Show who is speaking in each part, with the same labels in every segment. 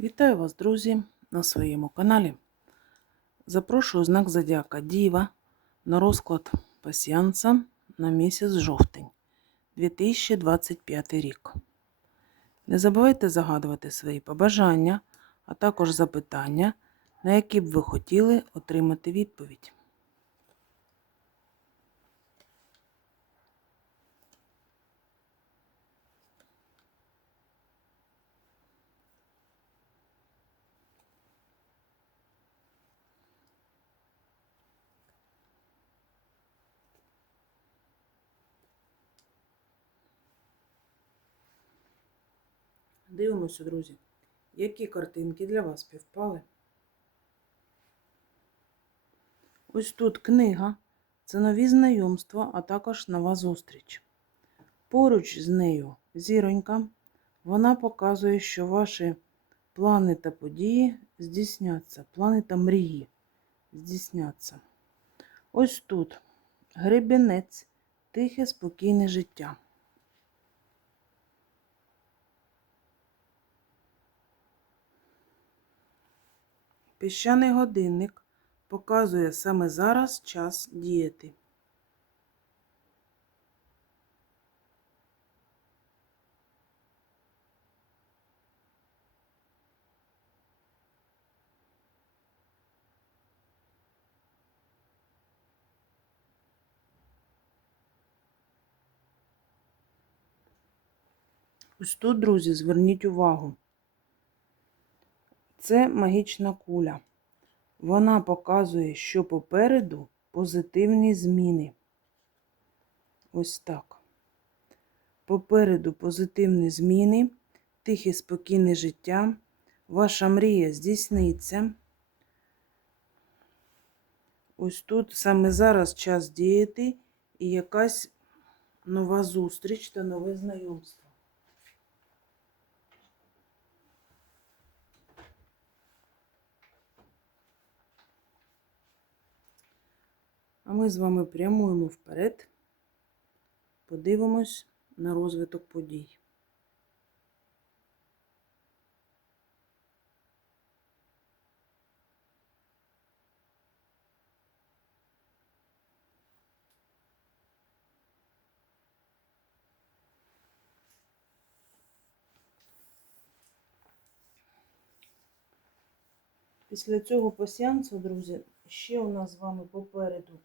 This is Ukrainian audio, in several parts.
Speaker 1: Вітаю вас, друзі, на своєму каналі. Запрошую знак Зодіака Діва на розклад пасіанса на місяць жовтень 2025 рік. Не забувайте загадувати свої побажання, а також запитання, на які б ви хотіли отримати відповідь. Дивимося, друзі, які картинки для вас співпали. Ось тут книга. Це нові знайомства, а також нова зустріч. Поруч з нею зіронька. Вона показує, що ваші плани та події здійсняться, плани та мрії здійсняться. Ось тут гребінець, тихе, спокійне життя. Піщаний годинник показує саме зараз час діяти. Ось тут, друзі, зверніть увагу. Це магічна куля. Вона показує, що попереду позитивні зміни. Ось так. Попереду позитивні зміни, тихе, спокійне життя. Ваша мрія здійсниться. Ось тут саме зараз час діяти і якась нова зустріч та нове знайомство. А ми з вами прямуємо вперед, подивимось на розвиток подій. Після цього пасіансу, друзі, ще у нас з вами попереду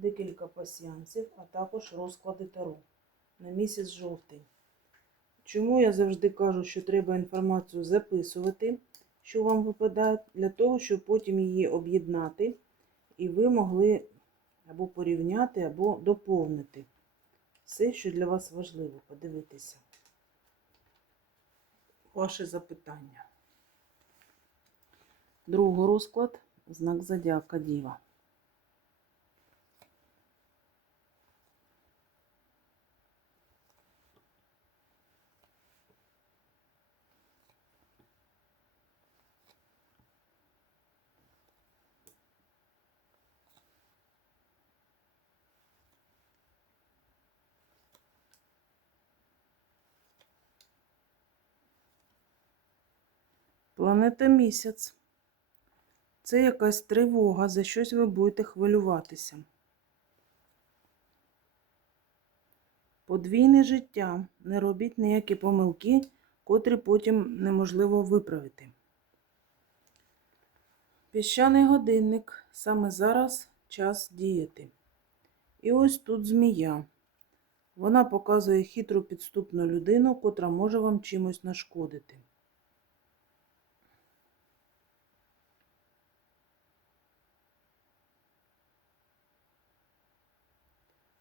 Speaker 1: декілька пасіансів, а також розклади таро на місяць жовтень. Чому я завжди кажу, що треба інформацію записувати, що вам випадає, для того, щоб потім її об'єднати, і ви могли або порівняти, або доповнити все, що для вас важливо, подивитися. Ваші запитання. Другий розклад знак Зодіака Діва. Планета місяць. Це якась тривога, за щось ви будете хвилюватися. Подвійне життя. Не робіть ніякі помилки, котрі потім неможливо виправити. Піщаний годинник. Саме зараз час діяти. І ось тут змія. Вона показує хитру підступну людину, котра може вам чимось нашкодити.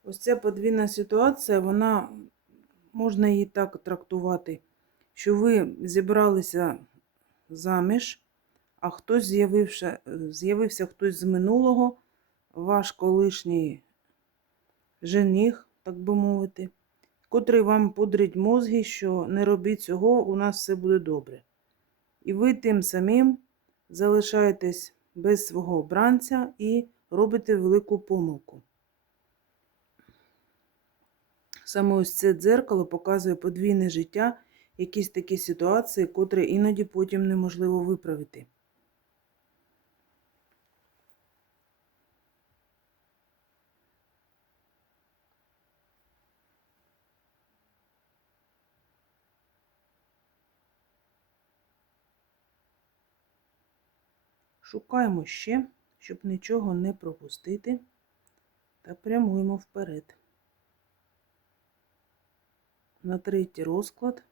Speaker 1: Ось ця подвійна ситуація, вона можна її так трактувати, що ви зібралися заміж, а хтось з'явився, з'явився хтось з минулого, ваш колишній жених, так би мовити, котрий вам пудрить мозги, що не робіть цього, у нас все буде добре. І ви тим самим залишаєтесь без свого обранця і робите велику помилку. Саме ось це дзеркало показує подвійне життя якісь такі ситуації, котрі іноді потім неможливо виправити. Шукаємо ще, щоб нічого не пропустити, та прямуємо вперед. На третій розклад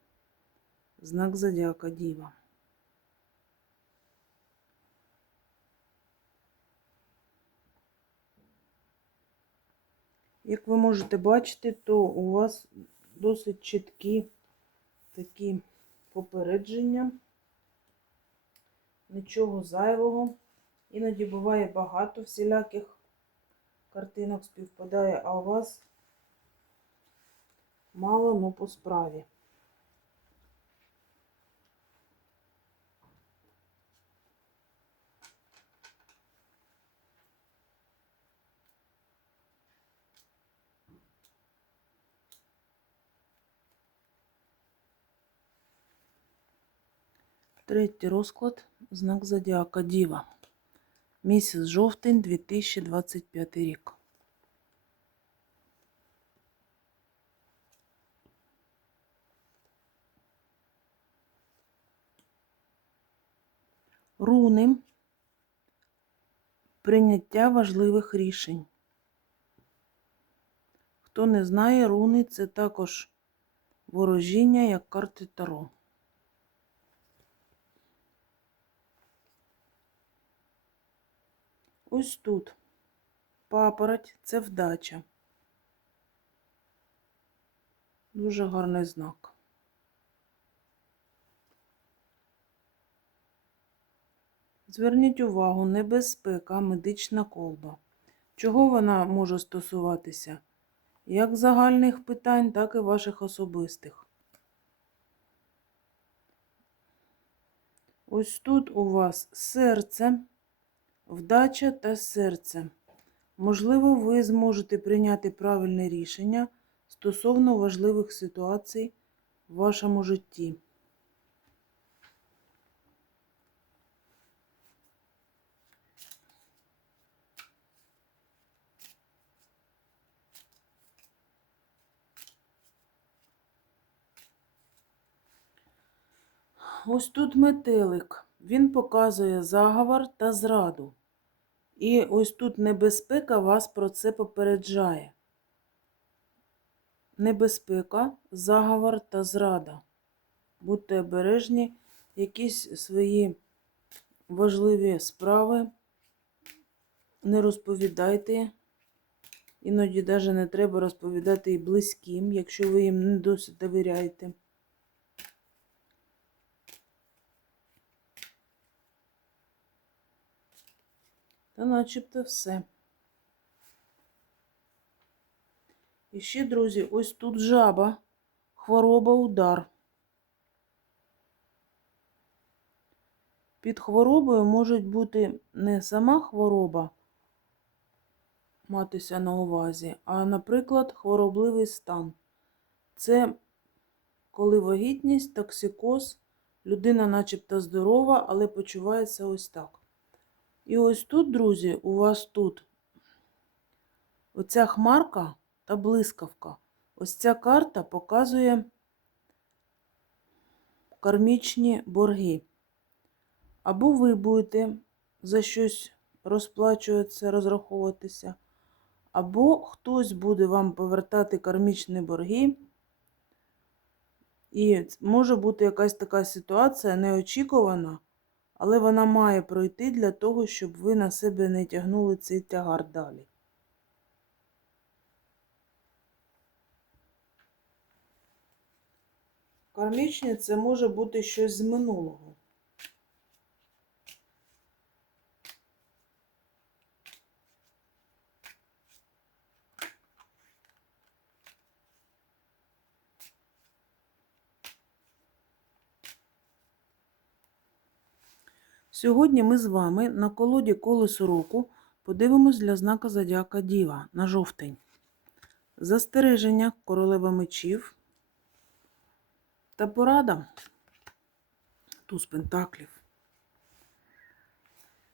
Speaker 1: знак зодіака Діва. Як ви можете бачити, то у вас досить чіткі такі попередження нічого зайвого. Іноді буває багато всіляких картинок співпадає, а у вас мало, ну по справі. Третій розклад, знак зодіака Діва. Місяць жовтень 2025 рік. Руни. Прийняття важливих рішень. Хто не знає, руни це також ворожіння як карти Таро. Ось тут папороть це вдача. Дуже гарний знак. Зверніть увагу, небезпека, медична колба. Чого вона може стосуватися? Як загальних питань, так і ваших особистих. Ось тут у вас серце. Вдача та серце. Можливо, ви зможете прийняти правильне рішення стосовно важливих ситуацій в вашому житті. Ось тут метелик. Він показує заговор та зраду. І ось тут небезпека вас про це попереджає. Небезпека, заговор та зрада. Будьте обережні, якісь свої важливі справи не розповідайте. Іноді навіть не треба розповідати і близьким, якщо ви їм не досить довіряєте. Та начебто все. І ще, друзі, ось тут жаба, хвороба, удар. Під хворобою може бути не сама хвороба матися на увазі, а, наприклад, хворобливий стан. Це коли вагітність, токсикоз, людина начебто здорова, але почувається ось так. І ось тут, друзі, у вас тут оця хмарка та блискавка. Ось ця карта показує кармічні борги. Або ви будете за щось розплачуватися, розраховуватися, або хтось буде вам повертати кармічні борги. І може бути якась така ситуація неочікувана. Але вона має пройти для того, щоб ви на себе не тягнули цей тягар далі. Кармічні це може бути щось з минулого. Сьогодні ми з вами на колоді колесо року подивимось для знака Зодіака Діва на жовтень. Застереження королева мечів. Та порада. Туз пентаклів.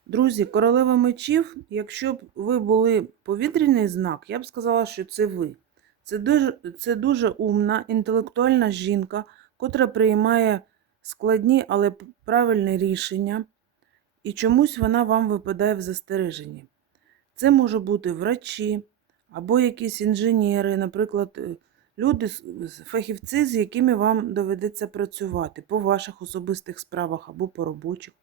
Speaker 1: Друзі, королева мечів, якщо б ви були повітряний знак, я б сказала, що це ви. Це дуже, це дуже умна, інтелектуальна жінка, котра приймає складні, але правильні рішення, і чомусь вона вам випадає в застереженні. Це може бути врачі або якісь інженери, наприклад, е, люди, фахівці, з якими вам доведеться працювати по ваших особистих справах або по робочих.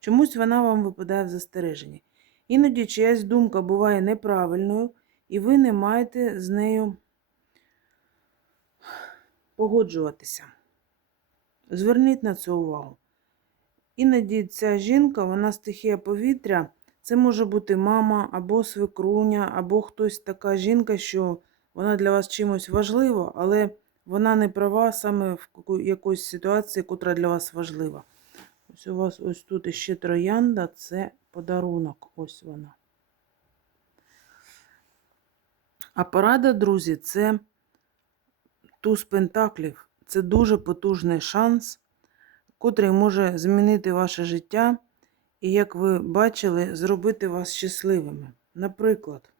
Speaker 1: Чомусь вона вам випадає в застереженні. Іноді чиясь думка буває неправильною, і ви не маєте з нею погоджуватися. Зверніть на це увагу. Іноді ця жінка, вона стихія повітря, це може бути мама або свекруня, або хтось така жінка, що вона для вас чимось важлива, але вона не права саме в якоїсь ситуації, котра для вас важлива. Ось у вас ось тут іще троянда, це подарунок. Ось вона. А порада, друзі, це туз пентаклів. Це дуже потужний шанс, котрий може змінити ваше життя і, як ви бачили, зробити вас щасливими. Наприклад,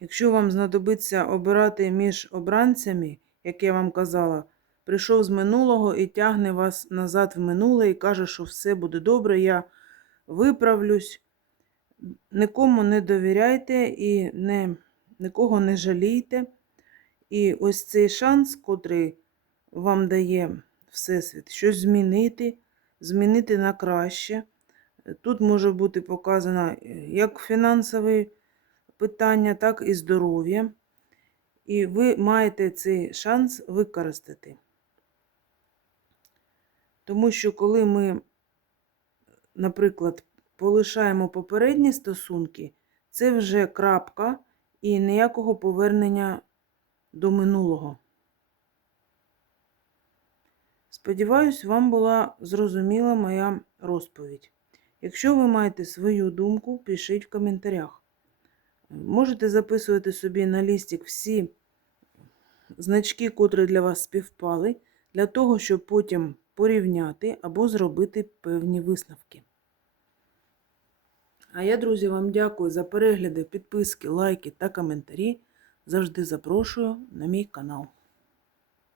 Speaker 1: якщо вам знадобиться обирати між обранцями, як я вам казала, прийшов з минулого і тягне вас назад в минуле і каже, що все буде добре, я виправлюсь. Нікому не довіряйте і не, нікого не жалійте. І ось цей шанс, котрий вам дає Всесвіт, щось змінити, змінити на краще. Тут може бути показано е, як фінансові питання, так і здоров'я. І ви маєте цей шанс використати. Тому що коли ми, наприклад, полишаємо попередні стосунки, це вже крапка і ніякого повернення до минулого. Сподіваюсь, вам була зрозуміла моя розповідь. Якщо ви маєте свою думку, пишіть в коментарях. Можете записувати собі на лістик всі значки, котрі для вас співпали, для того, щоб потім порівняти або зробити певні висновки. А я, друзі, вам дякую за перегляди, підписки, лайки та коментарі. Завжди запрошую на мій канал.